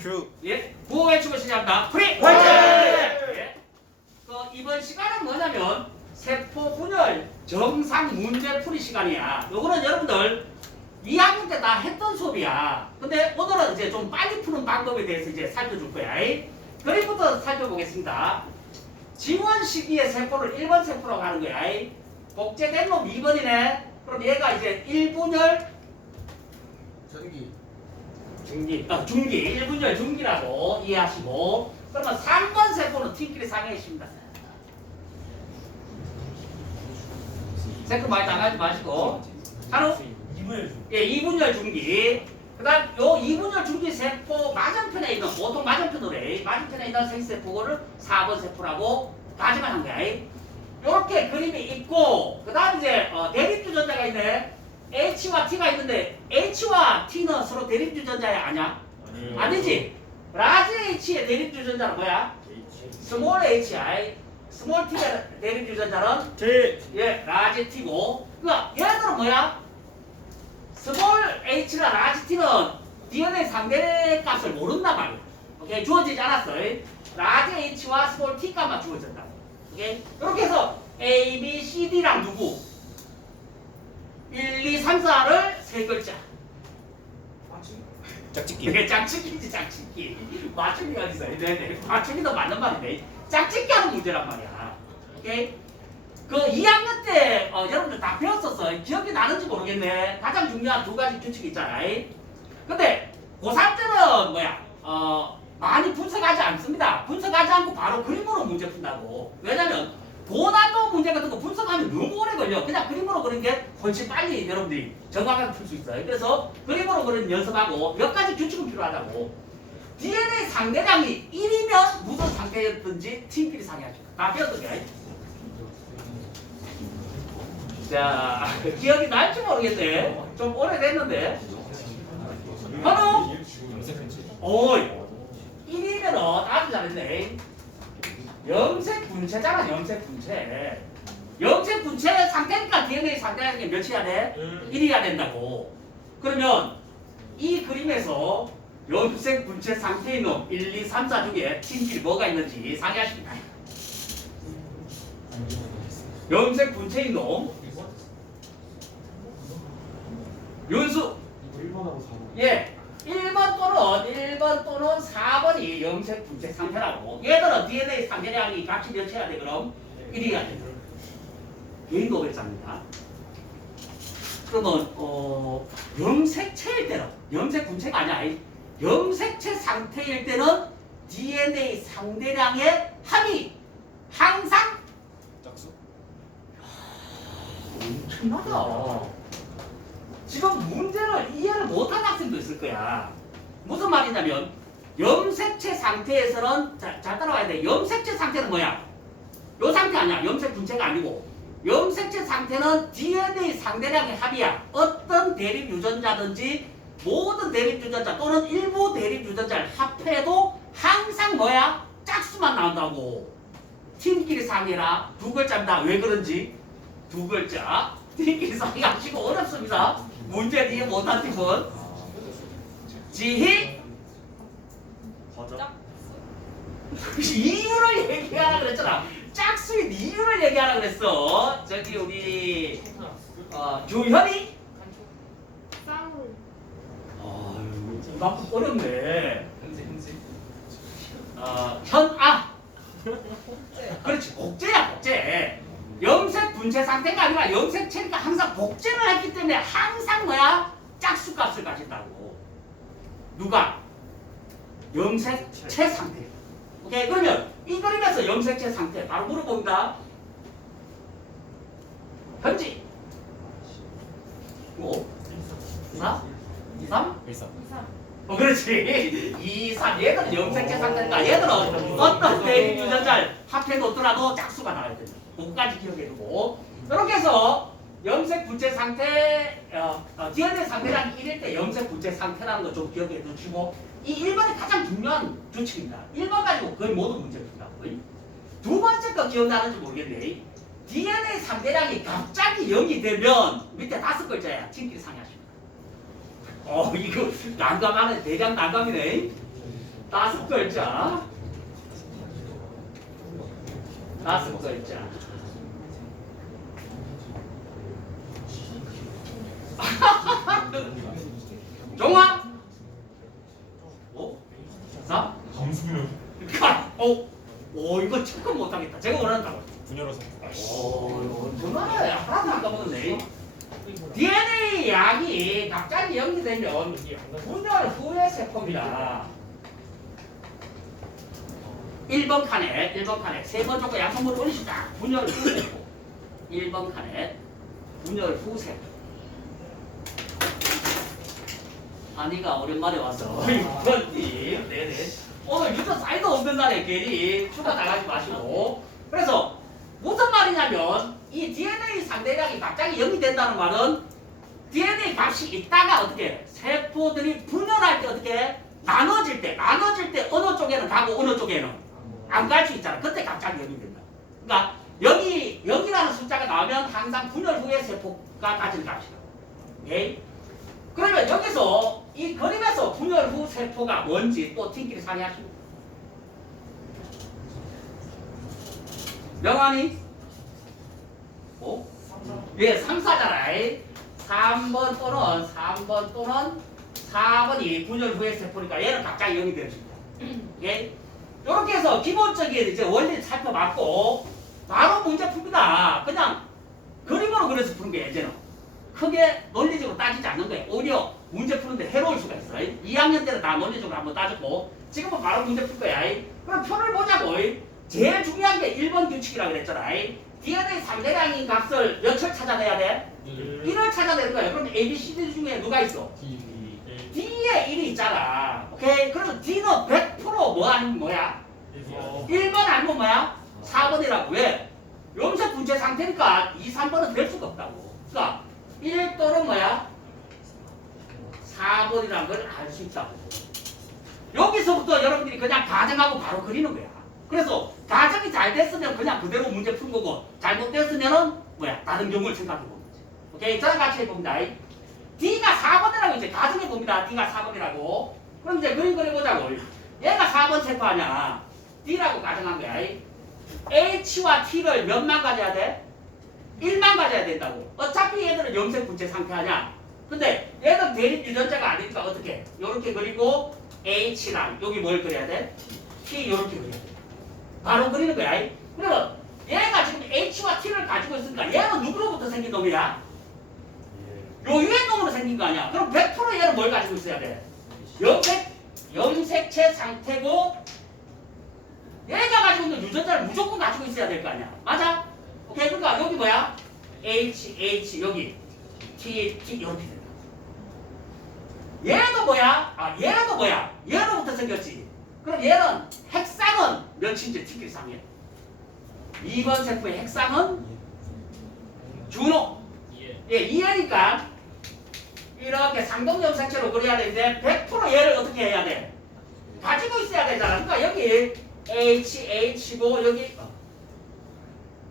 큐. 예, 구호 외치고 시작합니다. 프리! 화이팅! 예. 그 이번 시간은 뭐냐면 세포 분열 정상 문제 풀이 시간이야. 요거는 여러분들 2학년 때 다 했던 수업이야. 근데 오늘은 이제 좀 빨리 푸는 방법에 대해서 이제 살펴줄 거야. 그림부터 살펴보겠습니다. 지원 시기에 세포를 1번 세포라고 하는 거야. 복제된 놈 2번이네. 그럼 얘가 이제 1분열 전기 중기, 아, 중기, 1분열 중기라고 이해하시고 그러면 3번 세포는 팀끼리 상해 있습니다. 세포 많이 당하지 마시고. 바로 예, 2분열 중기. 그 다음 요 2분열 중기 세포 맞은편에 있는 보통 맞은편으로 해. 맞은편에 있는 생세포를 4번 세포라고 가정한 거야 이렇게 그림이 있고 그 다음 이제 어, 대립주전자가 있네. H와 T가 있는데 H와 T는 서로 대립주전자야 아냐? 아니지? 라지 H의 대립주전자는 뭐야? 스몰 HI 스몰 T의 대립주전자는? 제 예, 라지 T고. 그러니까 얘들은 뭐야? 스몰 H나 라지 T는 DNA 상대 값을 모른단 말이야. 오케이? 주어지지 않았어 라지 H와 스몰 T 값만 주어졌다. 오케이? 이렇게 해서 A, B, C, D랑 누구 1, 2, 3, 4를 세 글자. 짝짓기. 이게 짝짓기지 짝짓기. 맞추기가 어딨어 네네. 맞추기도 맞는 말인데 짝짓기 하는 문제란 말이야. 오케이? 그 2학년 때 어, 여러분들 다 배웠었어. 기억이 나는지 모르겠네. 가장 중요한 두 가지 규칙이 있잖아. 근데 고3 때는 뭐야? 어, 많이 분석하지 않습니다. 분석하지 않고 바로 그림으로 문제 푼다고. 왜냐면 고난도 문제 같은 거 분석하면 너무 오래 걸려 그냥 그림으로 그린 게 훨씬 빨리 여러분들이 정확하게 풀 수 있어요 그래서 그림으로 그린 연습하고 몇 가지 규칙은 필요하다고 DNA 상대량이 1이면 무슨 상태였든지 팀끼리 상의하죠 다 배웠던 게 자, 기억이 날지 모르겠네. 좀 오래됐는데. 바로, 오이. 1이면 아주 잘했네. 염색 분체잖아, 염색 분체. 염색 분체 상태니까 DNA 상태라는 게 몇이야 돼? 1이야 된다고. 그러면 이 그림에서 염색 분체 상태의 놈 1, 2, 3, 4 중에 팀끼리 뭐가 있는지 상의하십니다. 염색 분체의 놈 윤수 1번하고 4번 예 1번 또는 1번 또는 4번이 염색 분체 상태라고. 얘들은 DNA 상대량이 같이 몇이야 돼 그럼. 1이야 돼. 개인 노벨상입니다. 그러면 어 염색체일 때는 염색 분체가 아니야. 염색체 상태일 때는 DNA 상대량의 합이 항상 짝수. 엄청나다. 지금 문제를 이해를 못한 학생도 있을 거야. 무슨 말이냐면 염색체 상태에서는 자, 잘 따라와야 돼. 염색체 상태는 뭐야? 요 상태 아니야. 염색 분체가 아니고 염색체 상태는 DNA 상대량의 합이야. 어떤 대립 유전자든지 모든 대립 유전자 또는 일부 대립 유전자를 합해도 항상 뭐야? 짝수만 나온다고. 팀끼리 상해라. 두 글자입니다. 왜 그런지 두 글자. 팀끼리 상해하시고 어렵습니다. 문제 뒤에 못한 팀은 지희 허접. 이유를 얘기하라 그랬잖아. 짝수인 이유를 얘기하라 그랬어. 저기 우리 어, 조현이. 쌍울 아유, 나 어렵네. 어, 현아. 그렇지, 복제야, 복제. 염색 분체 상태가 아니라 염색체니까 항상 복제를 했기 때문에 항상 뭐야? 짝수 값을 가진다고. 누가? 염색체 상태. 오케이, 그러면 이 그림에서 염색체 상태 바로 물어봅니다. 현지. 뭐? 4? 2, 3? 일사. 이상 어, 그렇지. 2, 3. 얘들은 염색체 상태니까 얘들은 어떤 대립 유전자를 합해놓더라도 짝수가 나와야 된다. 그거까지 기억해두고. 이렇게 해서 염색 분체 상태, 어, 어, DNA 상태량 1일 때 염색 분체 상태라는 거 좀 기억해 두시고, 이 1번이 가장 중요한 규칙입니다. 1번 가지고 거의 모든 문제를 푼다고. 두 번째 거 기억나는지 모르겠네. DNA 상대량이 갑자기 0이 되면 밑에 다섯 글자야. 팀끼리 상의하십니다. 어 이거 난감하네 대장 난감이네 다섯 글자. 다섯 글자. 종아. 오. 자. 감수분열 가. 오. 오 이거 체크 못하겠다. 제가 원한다고. 분열어서 오, 전화를 하나도 안 까먹었네. DNA 약이 갑자기 연기되면 분열 후의 세포입니다. 1번 칸에 1번 칸에 세번 조금 양성물 올리시다. 분열 후 세포. 1번 칸에 분열 후 세포. 아니가 오랜만에 와서 이번님 네네 오늘 유저 사이드 없는 날에 괜히 휴가 나가지 마시고 그래서 무슨 말이냐면 이 DNA 상대량이 갑자기 0이 된다는 말은 DNA 값이 있다가 어떻게 세포들이 분열할 때 어떻게 나눠질 때 나눠질 때 어느 쪽에는 가고 어느 쪽에는 안 갈 수 있잖아. 그때 갑자기 0이 된다. 그러니까 여기 0이라는 숫자가 나오면 항상 분열 후에 세포가 가진 값이다. 오케이? 그러면 여기서 이 그림에서 분열 후 세포가 뭔지 또 팀끼리 상의하시고 명환이? 어? 예, 3사잖아 3번 또는 3번 또는 4번이 분열 후의 세포니까 얘는 각자 0이 되는 겁니다. 예? 이렇게 해서 기본적인 이제 원리 살펴봤고 바로 문제 풉니다 그냥 그림으로 그려서 푸는 거예요 이제는 크게 논리적으로 따지지 않는 거예요. 오히려 문제 푸는데 해로울 수가 있어요. 2학년 때는 다 논리적으로 한번 따졌고 지금은 바로 문제 풀 거야. 그럼 표를 보자고. 제일 중요한 게 1번 규칙이라 그랬잖아. DNA 상대량인 값을 몇을 찾아내야 돼? 1을 찾아내는 거예요. 그럼 A, B, C, D 중에 누가 있어? D에 1이 있잖아. 오케이? 그래서 D는 100%뭐 아니면 뭐야? 1번 아니면 뭐야? 4번이라고. 왜? 염색 분체 상태니까 2, 3번은 될 수가 없다고. 그러니까 1 또는 뭐야? 4번이라는 걸 알 수 있다고. 여기서부터 여러분들이 그냥 가정하고 바로 그리는 거야. 그래서 가정이 잘 됐으면 그냥 그대로 문제 푼 거고 잘못됐으면은 뭐야? 다른 경우를 생각해 보는 거지. 오케이? 저랑 같이 해봅니다. D가 4번이라고 이제 가정해 봅니다. D가 4번이라고. 그럼 이제 그림 그려보자고. 얘가 4번 세포 아니야. D라고 가정한 거야. H와 T를 몇만 가져야 돼? 1만 가져야 된다고. 어차피 얘들은 염색 분체 상태 아니야. 근데 얘는 대립 유전자가 아니니까 어떻게? 요렇게 그리고 H랑 여기 뭘 그려야 돼? T 요렇게 그려야 돼. 바로 그리는 거야. 그러면 얘가 지금 H와 T를 가지고 있으니까 얘는 누구로부터 생긴 놈이야? 요 위에 놈으로 생긴 거 아니야? 그럼 100% 얘는 뭘 가지고 있어야 돼? 염색, 염색체 상태고 얘가 가지고 있는 유전자를 무조건 가지고 있어야 될 거 아니야? 맞아? 오케이 그러니까 여기 뭐야? H H 여기 T T 이렇게 된다. 얘도 뭐야? 아 얘도 뭐야? 얘로부터 생겼지. 그럼 얘는 핵상은 몇인지 티끼리 상해. 2번 세포의 핵상은 준호. 예, 2회니까 이렇게 상동염색체로 그려야 되는데 100% 얘를 어떻게 해야 돼? 가지고 있어야 되잖아. 그러니까 여기 H H고 여기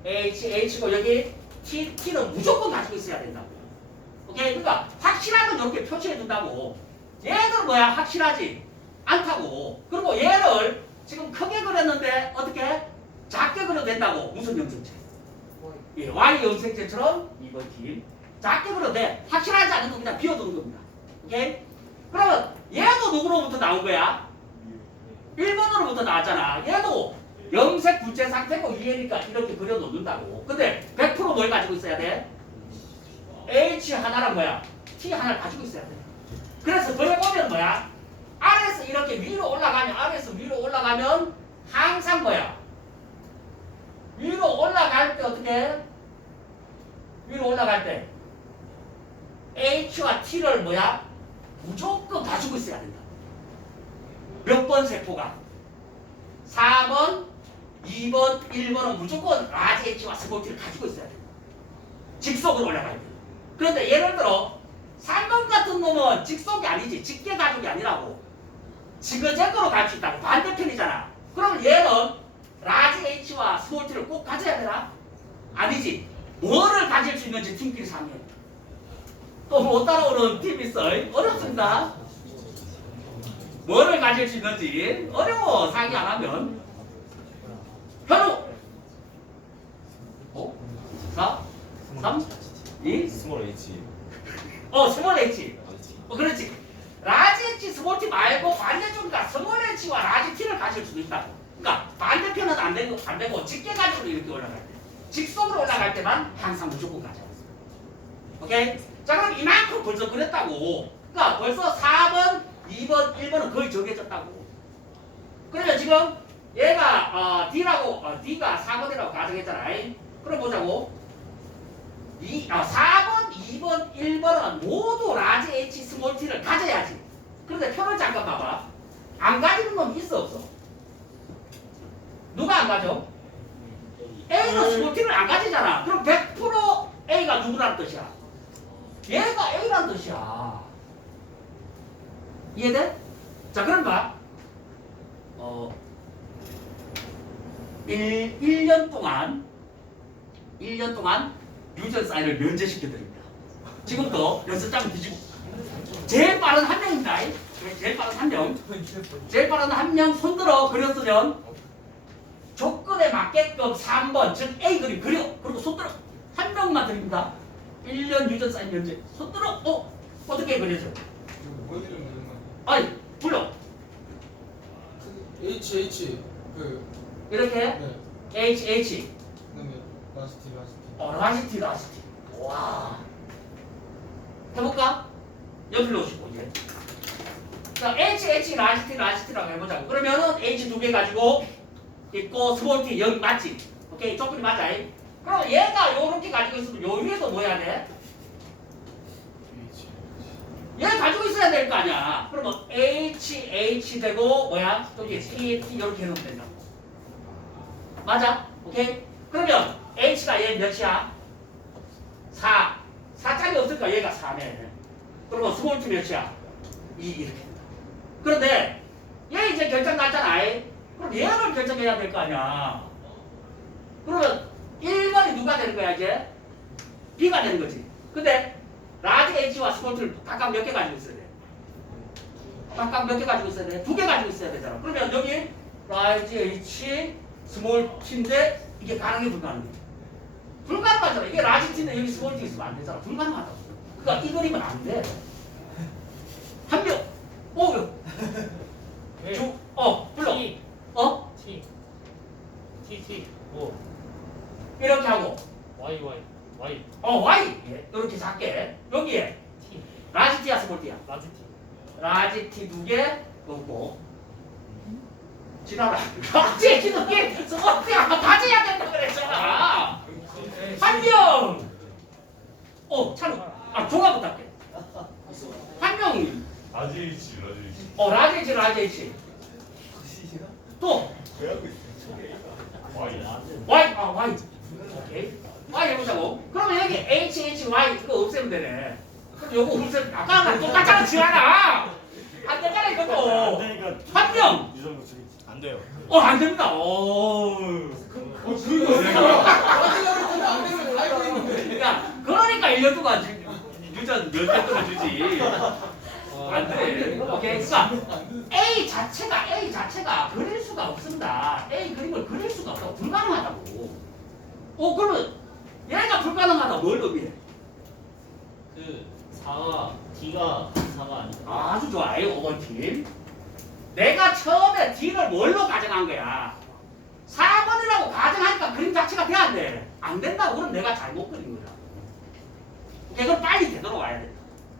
H, H고 여기 T, T는 무조건 가지고 있어야 된다고. 오케이? 그러니까 확실한 건 이렇게 표시해 준다고. 얘들 뭐야? 확실하지? 않다고. 그리고 얘를 지금 크게 그렸는데 어떻게? 작게 그려도 된다고. 무슨 염색체? 예, Y 염색체처럼 2번 팀. 작게 그려도 돼. 확실하지 않은 거 그냥 비워두는 겁니다. 오케이? 그러면 얘도 누구로부터 나온 거야? 1번으로부터 나왔잖아. 얘도 염색 분체 상태고 이해니까 이렇게 그려놓는다고. 근데 100%뭘 가지고 있어야 돼? H 하나랑 뭐야? T 하나를 가지고 있어야 돼. 그래서 그려보면 뭐야? 아래에서 이렇게 위로 올라가면 아래에서 위로 올라가면 항상 뭐야? 위로 올라갈 때 어떻게 해? 위로 올라갈 때 H와 T를 뭐야? 무조건 가지고 있어야 된다. 몇 번 세포가? 4번, 2번, 1번은 무조건 라지 H와 스몰 T를 가지고 있어야 된다. 직속으로 올라가야 돼. 그런데 예를 들어 3번 같은 놈은 직속이 아니지. 직계 가족이 아니라고. 지그재그로 갈 수 있다고. 반대편이잖아. 그럼 얘는 라지 H와 스몰 T를 꼭 가져야 되나? 아니지. 뭐를 가질 수 있는지 팀끼리 상의해. 또 못 따라오는 팀 있어. 어렵습니다. 뭐를 가질 수 있는지 어려워 상의 안 하면. 현우! 5 4 3 2 스몰 H. 어 스몰 H. 어 그렇지. 라지 H 스몰 T 말고 반대쪽이니까 스몰 H와 라지 T를 가질 수도 있다고 그러니까 반대편은 안 되고 안 되고 직계 가지로 이렇게 올라갈 때 직선으로 올라갈 때만 항상 무조건 가져야 돼 오케이 자 그럼 이만큼 벌써 그랬다고 그러니까 벌써 4번 2번 1번은 거의 정해졌다고 그러면 지금 얘가 어, D라고 어, D가 4번이라고 가정했잖아 그럼 보자고 이, 아, 4번, 2번, 1번은 모두 라지 H 스몰 T를 가져야지. 그런데 표를 잠깐 봐봐. 안 가지는 놈 있어 없어? 누가 안 가져? A는 스몰 T를 안 가지잖아. 그럼 100% A가 누구라는 뜻이야? 얘가 A라는 뜻이야. 이해돼? 자, 그럼 봐. 어, 1, 1년 동안 1년 동안 유전 사인을 면제시켜 드립니다. 지금부터 연습장 뒤지고 제일 빠른 한 명입니다. 제일 빠른 한 명. 제일 빠른 한 명 손들어 그렸으면 조건에 맞게끔 3번 즉 A 그림 그려 그리고 손들어 한 명만 드립니다. 1년 유전 사인 면제. 손 들어? 어? 어떻게 그려져? 뭐 이름 되는 거 아니 불러. H H 그. 이렇게? 네. H H. 그다음에 라스티 라스티. 어 라시티 라시티. 와. 해볼까? 옆으로 오시고 이제. 자 H H 라시티 라시티라고 해보자고. 그러면은 H 두 개 가지고 있고 스몰 T 여기 맞지? 오케이 조건이 맞아 그럼 얘가 요렇게 가지고 있으면 요 위에도 뭐 해야 돼? 얘 가지고 있어야 될 거 아니야 그러면 H H 되고 뭐야? 여기 T T 이렇게 해놓으면 된다고 맞아? 오케이? 그러면 H가 얘 몇이야? 4. 4짝이 없으니까 얘가 4네. 그러면 스몰 T 몇이야? 2 이렇게 된다. 그런데 얘 이제 결정 났잖아. 그럼 얘를 결정해야 될 거 아니야. 그러면 1번이 누가 되는 거야 이제? B가 되는 거지. 근데 라지 H와 스몰 T를 각각 몇 개 가지고 있어야 돼? 각각 몇 개 가지고 있어야 돼? 두 개 가지고 있어야 되잖아. 그러면 여기 라지 H 스몰 T인데 이게 가능해 불가능해? 불가능하잖아. 이게 라지 T인데 여기 스몰 T 있으면 안 되잖아. 불가능하다고. 그러니까 이 그림은 안 돼. 한 명. 오, 네. 주, 어, 불러. T 어? T T T O 이렇게 하고, Y Y Y 어, Y. 이렇게 작게. 여기에 T 라지 T야, 스몰 T야. 라지 T 라지 T 두 개 넣고. 지나라. 라지 T 두 개, 스몰 T야. 가져야 된다 그랬잖아. 한 명. 어, 찬우. 아, 종합부터 할게. 한 명. 라지 H 라지 H 어, 라지 H, 라지 H. 또, 왜 하고 있어? Y Y, 아, Y. 오케이. Y 해보자고. 그러면 여기 H, H, Y 이거 없애면 되네. 그럼 요거 없애면, 아까랑 똑같잖아, 지하나. 안 되잖아, 안 이것도. 되니까 한 명. 이 정도 저기 안 돼요 어, 안 됩니다. 오. 어 그거 내가 라스티가 안 되면 알고 있는데. 그러니까, 그러니까 1년 동안 지- 유전 몇개 끊어주지. 안 돼. 오케이. 그러니까 A 자체가 A 자체가 그릴 수가 없습니다. A 그림을 그릴 수가 없어. 불가능하다고. 어 그러면 얘가 불가능하다 뭘 의미해? 그 4가 D가 4가 아니다. 아주 좋아요 5번 팀. 내가 처음에 D를 뭘로 가정한 거야? 4번이라고 가정하니까 그림 자체가 돼야 돼. 안 된다고 그럼 내가 잘못 그린 거야. 그럼 빨리 되돌아와야 돼.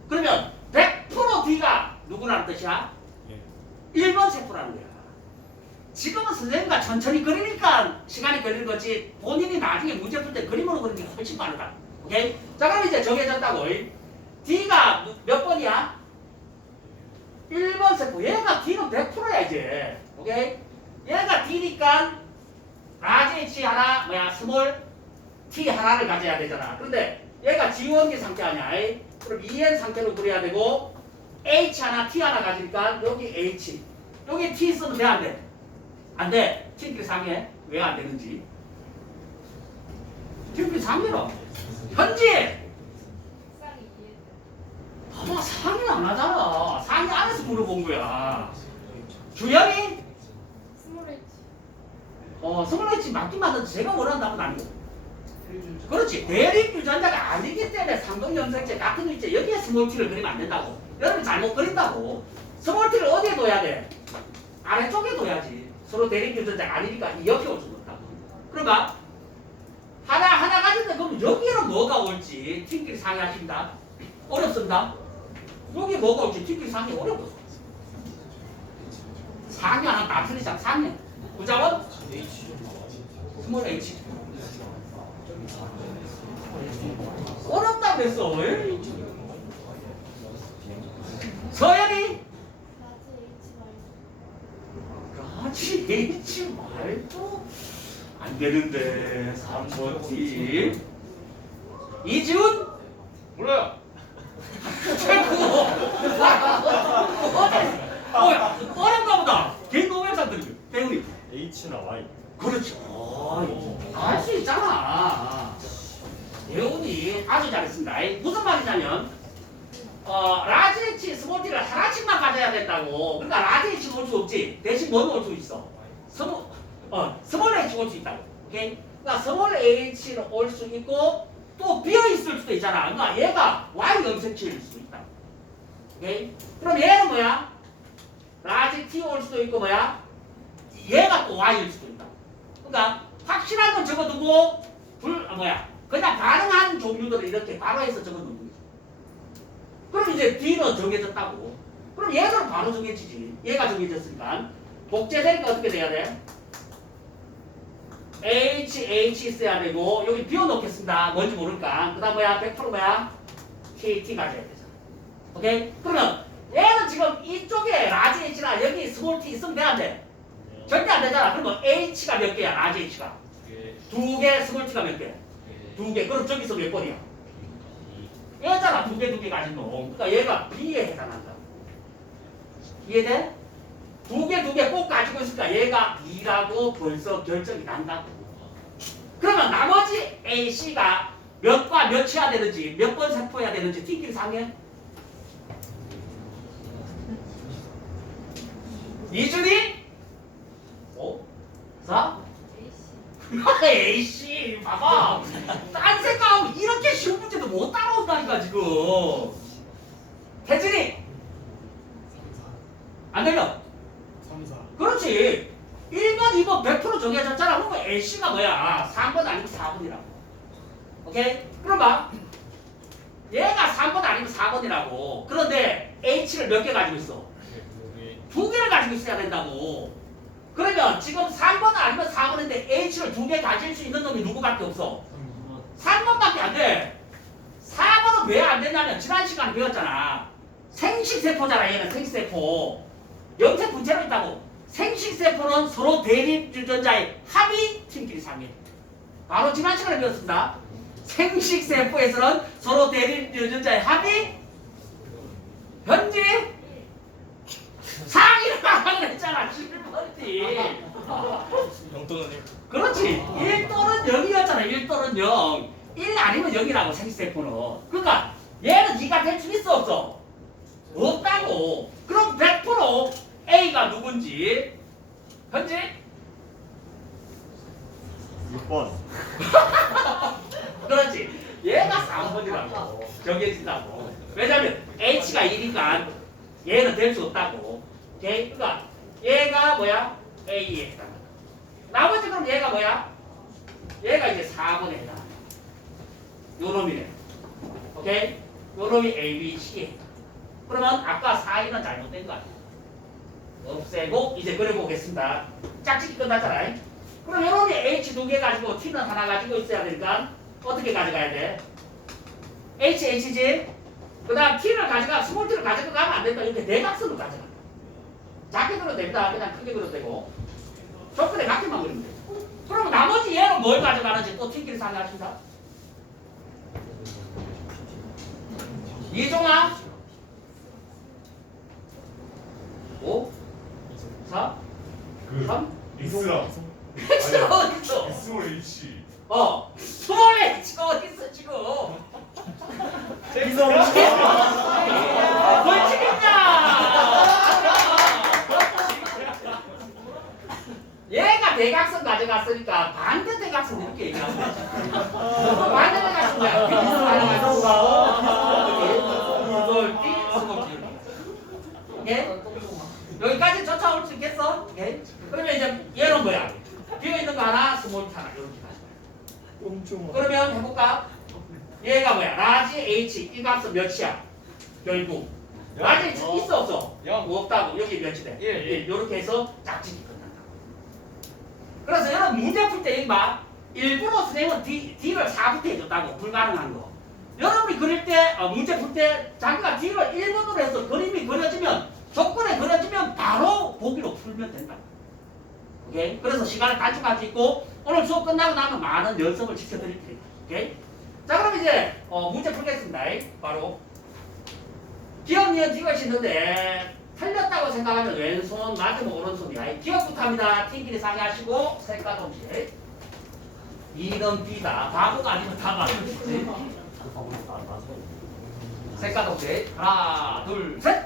그러면 100% D가 누구라는 뜻이야? 예. 1번 세포라는 거야. 지금은 선생님과 천천히 그리니까 시간이 걸리는 거지 본인이 나중에 문제 풀 때 그림으로 그리는 게 훨씬 빠르다. 오케이? 자 그럼 이제 정해졌다고. D가 몇 번이야? 1번 세포. 얘가 D는 100%야 이제. 오케이? 얘가 D니까 라지 H 하나 뭐야 스몰 T 하나를 가져야 되잖아. 그런데 얘가 지원기 상태 아니야. 에이? 그럼 EN 상태로 그려야 되고 H 하나 T 하나 가지니까 여기 H 여기 T 쓰면 돼안 돼? 안 돼. 팀끼리 상해. 왜 안 되는지. 팀끼리 상해라. 현지. 봐봐 상의 안 하잖아. 상의 안에서 물어본 거야. 주연이 스몰 H. 어 스몰 H 맞긴 맞는데 제가 원하는 답은 아니고 그렇지. 대립 유전자가 아니기 때문에 상동 염색체 같은 위치에 여기에 스몰 T를 그리면 안 된다고. 여러분 잘못 그린다고. 스몰 T를 어디에 둬야 돼? 아래쪽에 둬야지. 서로 대립 유전자가 아니니까 이 옆에 올 수는 없다고. 그러니까 하나 하나 가진데 그럼 여기는 뭐가 올지 팀끼리 상의하십니다. 어렵습니다. 여기 뭐가 올지 팀끼리 상의 어려워 상의 하나 다 틀리잖아. 상의 부자원? 스몰 H 어렵다 그랬어 왜? 서연이! 라지 H 말도 안 되는데 3번 팀 이지훈! 몰라요. 최고 어야? 어렵다 보다. 개인 노벨상 들리 배우니 H나 Y. 그렇죠. 알수 있잖아 배우니 아주 잘했습니다. 무슨 말이냐면 어, 라지 H 스몰티를 하나씩만 가져야 된다고. 그러니까 라지 H 올수 없지. 대신 뭐는 올수 있어? 스몰 어 스몰 H 올 수 있다고. 오케이? 그러니까 스몰 H는 올 수 있고 또 비어 있을 수도 있잖아. 그러니까 얘가 Y 염색체일 수도 있다 오케이? 그럼 얘는 뭐야? 라지 T 올 수도 있고 뭐야? 얘가 또 Y일 수도 있다 그러니까 확실한 건 적어두고 불 아, 뭐야 그냥 가능한 종류들을 이렇게 바로해서 적어놓는 거지 그럼 이제 D는 정해졌다고. 그럼 얘는 바로 정해지지. 얘가 정해졌으니까. 복제되니까 어떻게 돼야 돼? H, H 써야 되고 여기 비워놓겠습니다. 뭔지 모르니까. 그 다음 뭐야? 100% 뭐야? K, T 가져야 되잖아. 오케이? 그러면 얘는 지금 이쪽에 라지 H나 여기 스몰 T 있으면 돼안 돼? 절대 안 되잖아. 그러면 H가 몇 개야? 라지 H가. 두 개 스몰 T가 몇 개? 두 개. 그럼 저기서 몇 번이야? 얘잖아. 두 개, 두 개 가진 놈. 그러니까 얘가 B에 해당한다. 이해돼? 두 개, 두 개 꼭 가지고 있으니까 얘가 B라고 벌써 결정이 난다고. 그러면 나머지 A, C가 몇과 몇이야 되는지, 몇 번 세포해야 되는지 티끼리 상해? 이준이? 5, 4, 에이씨. 봐봐. 딴 생각하면 이렇게 쉬운 문제도 못 따라온다니까 지금. 태진이. 안 들려? 3, 4. 그렇지. 1번 2번 100% 정해졌잖아. 그러면 A씨가 뭐야? 3번 아니면 4번이라고. 오케이? 그럼 봐. 얘가 3번 아니면 4번이라고. 그런데 H를 몇 개 가지고 있어? 두 개를 가지고 있어야 된다고 그러면 지금 3번 아니면 4번인데 H를 두 개 가질 수 있는 놈이 누구밖에 없어 3번밖에 안 돼. 4번은 왜 안 되냐면 지난 시간에 배웠잖아. 생식세포잖아 얘는 생식세포. 염색 분체로 있다고. 생식세포는 서로 대립 유전자의 합이 팀끼리 상해. 바로 지난 시간에 배웠습니다. 생식세포에서는 서로 대립 유전자의 합이 현재 상이라고 했잖아. 11번이. 영또는 그렇지. 1 또는 0이었잖아. 1 또는 0. 1 아니면 0이라고 생식세포는. 그러니까 얘는 네가 될수 있어 없어? 없다고. 그럼 100% A가 누군지 현재 6번. 그렇지. 얘가 3번이라고 정해진다고. 왜냐면 H가 1이니까 얘는 될 수 없다고. 오케이? 그러니까 얘가 뭐야? A에 해당한다. 나머지 그럼 얘가 뭐야? 얘가 이제 4번에 해당한다. 요 놈이네. 오케이? 요 놈이 A, B, 해당한다. 그러면 아까 4위는 잘못된 거 아니야? 없애고 이제 그려보겠습니다. 짝짓기 끝났잖아. 그럼 요 놈이 H 두 개 가지고 T는 하나 가지고 있어야 되니까 어떻게 가져가야 돼? H, H지? 그 다음 T를 가져가, 스몰 T를 가져가면 안 된다. 이렇게 대각선으로 가져간다. 작게 그려도 됩니다. 그냥 크게 그려도 되고. 조건에 맞게만 그리면 돼. 그럼 나머지 얘는 뭘 가져가는지 또 T끼리 상의하십니다. 이종아? 5? 4? 그 3? X랑 X가 어딨어? 스몰 H. 어, 스몰 H가 어딨어 지금? 잭슨. 뭘 치겠냐? 대각선 가져갔으니까 대각선 이렇게 얘기하면 되지. 반대 대각선이야. 비슷한 말을 예? 여기까지 쫓아올 수 있겠어? 오케이? 그러면 이제 얘는 뭐야? 비어 있는 거 하나, 스몰 하나 이렇게 가져. 그러면 해볼까? 얘가 뭐야? 라지 H 이 값은 몇이야? 결국 라지 H 있어 없어? 영. 없다고 여기 몇이 돼? 일. 일. 이렇게 해서 짝짓기 끝난다. 그래서 여러분 문제 풀때막 일부러 선생님은 D, D를 4부터 해줬다고 불가능한 거. 여러분이 그릴 때 어, 문제 풀 때 자기가 D를 1번으로 해서 그림이 그려지면 조건에 그려지면 바로 보기로 풀면 된다. 오케이? 그래서 시간을 수 있고 오늘 수업 끝나고 나면 많은 연습을 시켜드릴 테니까. 오케이? 자 그럼 이제 어, 문제 풀겠습니다. 바로 기억 니은 디귿이 있는데 틀렸다고 생각하면 왼손 맞으면 오른손이야. 기억부터 합니다. 팀끼리 상의하시고 색깔 동시에 이는 B다. 바보가 아니면 다 맞겠지. 색깔 동시에 하나 둘 셋.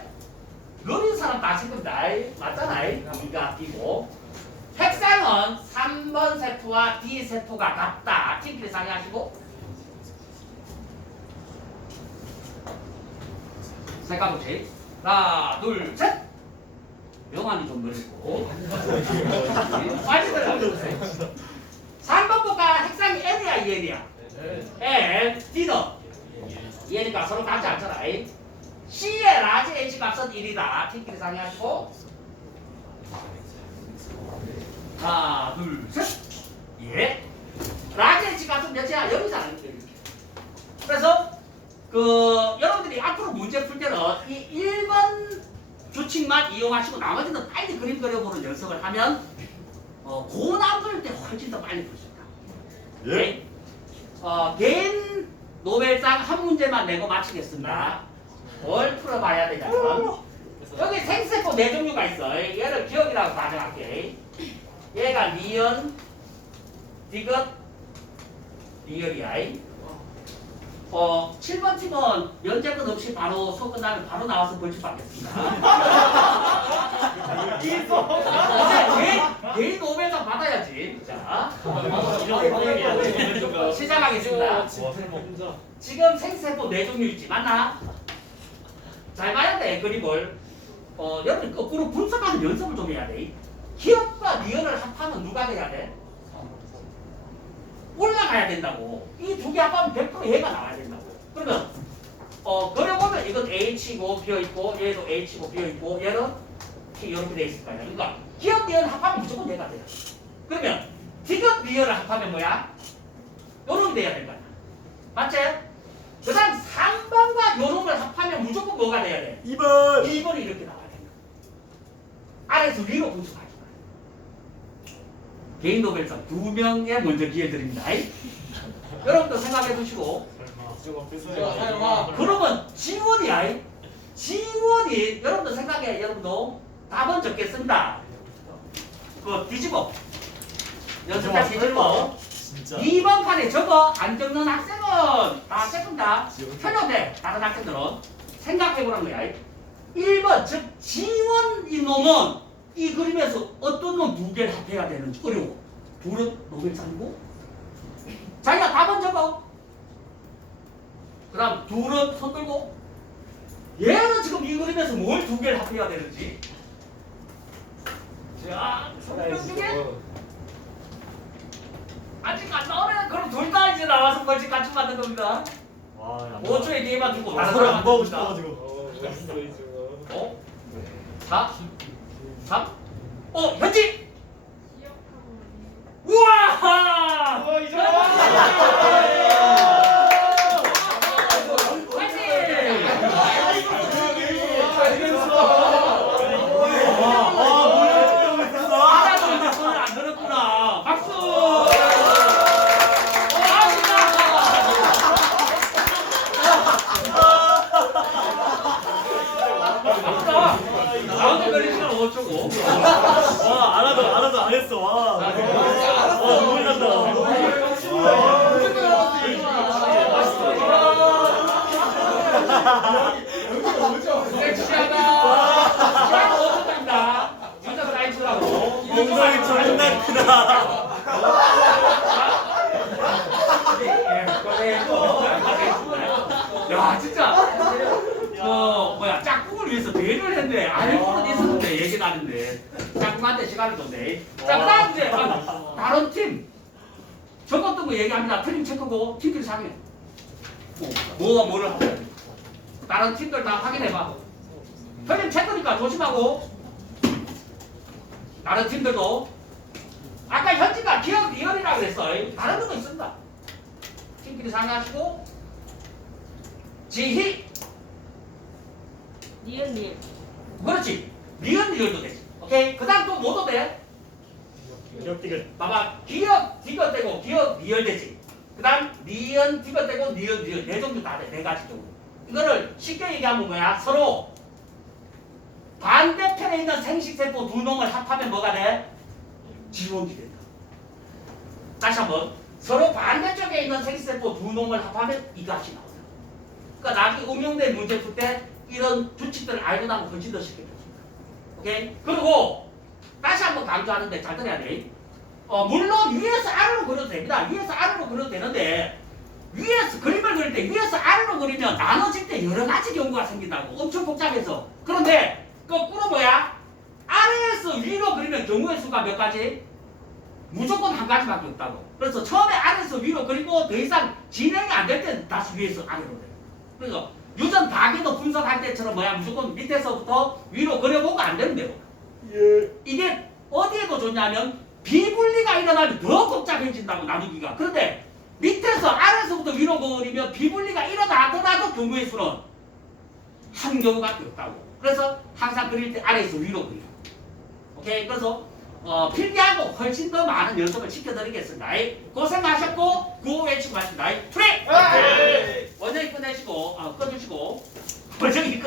느린 사람 다칠 겁니다. 맞잖아. B가 B고 색상은 3번 세포와 D 세포가 같다. 팀끼리 상의하시고 색깔 동시에 하나 둘 셋. 명암이 좀 늘고 빨리 들어가주세요. 3번 볼까? 색상이 N이야 EN이야? N, D는 얘니까 서로 같지 않잖아. C의 라지 H 값은 1이다. 팀끼리 상의하시고 하나, 둘, 셋. 예. 라지 H 값은 몇이야? 0이잖아. 이렇게. 그래서 그 여러분들이 앞으로 문제 풀 때는 이 1번 규칙만 이용하시고 나머지는 빨리 그림 그려보는 연습을 하면 어, 고난 풀때 훨씬 더 빨리 풀 수 있다. 예? 어, 개인 노벨상 한 문제만 내고 마치겠습니다. 뭘 풀어봐야 되냐면 여기 생세포 네 종류가 있어. 얘를 기억이라고 가정할게. 얘가 니은, 디귿, 리얼이야. 어, 7번 팀은 연재권 없이 바로 수업 끝나면 바로 나와서 벌칙 받겠습니다. 개인, 개인 노벨상 받아야지. 자, 시작하겠습니다. 지금 생세포 네 종류 있지 맞나? 잘 봐야 돼 그림을. 어 여러분 거꾸로 분석하는 연습을 좀 해야 돼. 기업과 리얼을 합하면 누가 돼야 돼? 올라가야 된다고. 이 두 개 합하면 100% 얘가 나와야 된다고. 그러면 어 그려보면 이건 H고 비어 있고 얘도 H고 비어 있고 얘는 T 이렇게 돼 있을 거야. 그러니까 기업 리얼 합하면 무조건 얘가 돼요. 그러면 디귿 리얼을 합하면 뭐야? 요놈이 돼야 될 거야. 맞지? 그 다음 3번과 요놈을 합하면 무조건 뭐가 돼야 돼? 2번 1번이 이렇게 나와야 된다. 아래에서 위로 분석하지 마. 개인 노벨상 두 명에 먼저 기회 드립니다. 여러분도 생각해 두시고 자, 사용아. 그러면 지원이야. 지원이 여러분도 생각해 여러분도 답은 적겠습니다. 그 뒤집어 연습할 뒤집어 진짜 2번 판에 적어 안 적는 학생은 다 적는다. 편협해 다른 학생들은 생각해보란 거야. 1번 즉 지원인 놈은 이 그림에서 어떤 놈 두 개를 합해야 되는지 어려워. 둘은 노벨상이고 자기가 답은 적어. 그 다음 둘은 손 들고 얘는 지금 이 그림에서 뭘 두 개를 합해야 되는지 자, 성명 중에 아직 안 나오네. 그럼 둘 다 이제 나와서 벌칙 같이 만든 겁니다. 와 5초의 기회만 두고 다른 서로 사람 안 보고 만듭니다. 싶어가지고 어? 4? 3? 어, 현지! 우와! 어, 이제 하나도 이제 손을 안 들었구나. 박수! 어, 아프다. 가운데 걸린 시간 5초고. 와 알아도 알아도 안 했어 와 와, 눈물 난다 섹시하다. 시간 5초입니다. 진짜 사이즈라고. 엉덩이 존나 크다. 야 진짜 어 뭐야 짝꿍을 위해서 배려를 했네 알고는 있었는데 얘기 나는데 짝꿍한테 시간을 줬네 자 그다음 이제 아, 다른 팀 적었던 거 얘기합니다 체크고 팀끼리 상해 뭐, 뭐가 뭐를 하고 다른 팀들 다 확인해봐. 틀림 체크니까 조심하고. 다른 팀들도. 아까 현지가 기억 리얼이라고 그랬어 다른 것도 있습니다. 팀끼리 상의하시고. 지희. 니은 니은. 그렇지. 리얼 리얼도 되지. 오케이? 그 다음 또 뭐도 돼? 기억 디귿. 봐봐. 기억 디귿 되고 기억 리얼 되지 그 다음 리언 디귿 되고 리얼 리얼 네 종류 다 돼 네 가지 종류. 이거를 쉽게 얘기하면 뭐야? 서로 반대편에 있는 생식세포 두 놈을 합하면 뭐가 돼? 지원이 된다. 다시 한번. 서로 반대쪽에 있는 생식세포 두 놈을 합하면 이 값이 나온다 그러니까 나중에 응용된 문제 풀 때 이런 규칙들을 알고 나면 훨씬 더 쉽게 풀습니다. 오케이? 그리고 다시 한번 강조하는데 잘 들어야 돼. 어, 물론 위에서 아래로 그려도 됩니다. 위에서 아래로 그려도 되는데 위에서 그림을 그릴 때 위에서 아래로 그리면 나눠질 때 여러 가지 경우가 생긴다고 엄청 복잡해서 그런데 거꾸로 뭐야? 아래에서 위로 그리면 경우의 수가 몇 가지? 무조건 한 가지밖에 없다고. 그래서 처음에 아래에서 위로 그리고 더 이상 진행이 안 될 때는 다시 위에서 아래로 돼. 그래서 유전 다계도 분석할 때처럼 뭐야 무조건 밑에서부터 위로 그려보고 안 되는 대로. 이게 어디에도 좋냐면 비분리가 일어나면 더 복잡해진다고 나누기가. 그런데 밑에서 아래서부터 위로 그리면 비분리가 일어나더라도 경우의 수는 한 경우밖에 없다고. 그래서 항상 그릴 때 아래에서 위로 그려 오케이? 그래서 어, 필기하고 훨씬 더 많은 연습을 시켜드리겠습니다. 고생하셨고 구호 외치고 하십니다. 트랙! 원장이 끝내시고 어, 꺼주시고 원장이